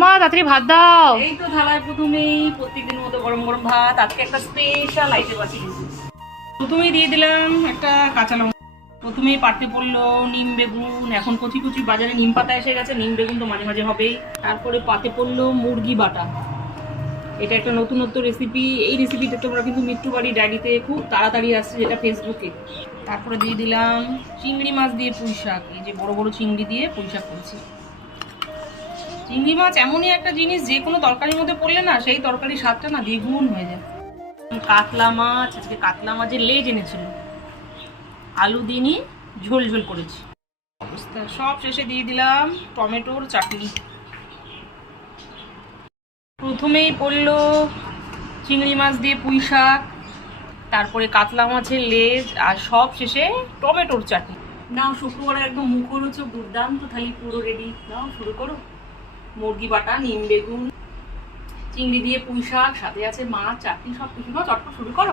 মা তাড়াতাড়ি ভাত দাও। এই তো থালায় প্রথমেই প্রত্যেকদিন মতো গরম গরম ভাত, আজকে একটা স্পেশাল আইটেম আছে। প্রথমেই দিয়ে দিলাম একটা কাঁচা লঙ্কা, প্রথমেই পাটতে পড়লো নিম বেগুন, এখন কচি কচি বাজারে নিম পাতা এসে গেছে, নিম বেগুন তো মাঝে মাঝে হবেই। তারপরে পাতে পড়লো মুরগি বাটা, এটা একটা নতুনত্ব রেসিপি। এই রেসিপিটা তোমরা কিন্তু মিট্টু বাড়ি ডায়েরিতে খুব তাড়াতাড়ি আসছে, যেটা ফেসবুকে। তারপরে দিয়ে দিলাম চিংড়ি মাছ দিয়ে পুঁই শাক, এই যে বড় বড় চিংড়ি দিয়ে পুঁই শাক করছি। চিংড়ি মাছ এমনই একটা জিনিস, যে কোনো তরকারির মধ্যে পড়লে না সেই তরকারির স্বাদটা না দ্বিগুণ হয়ে যায়। কাতলা মাছ, আজকে কাতলা মাছের লেজ এনেছিল, আলু দিনই ঝোল ঝোল করেছি। অবস্থা সব শেষে দিয়ে দিলাম টমেটোর চাটনি। প্রথমেই পড়লো চিংড়ি মাছ দিয়ে পুঁই শাক, তারপরে কাতলা মাছের লেজ, আর সব শেষে টমেটোর চাটনি। নাও শুক্রবারে একদম মুখরোচক দুর্দান্ত থালি পুরো রেডি। নাও শুরু করো। মুরগি বাটা, নিম বেগুন, চিংড়ি দিয়ে পুঁই শাক, সাথে আছে মাছ, চাটনি, সব কিছু। নাও চটপট শুরু করো।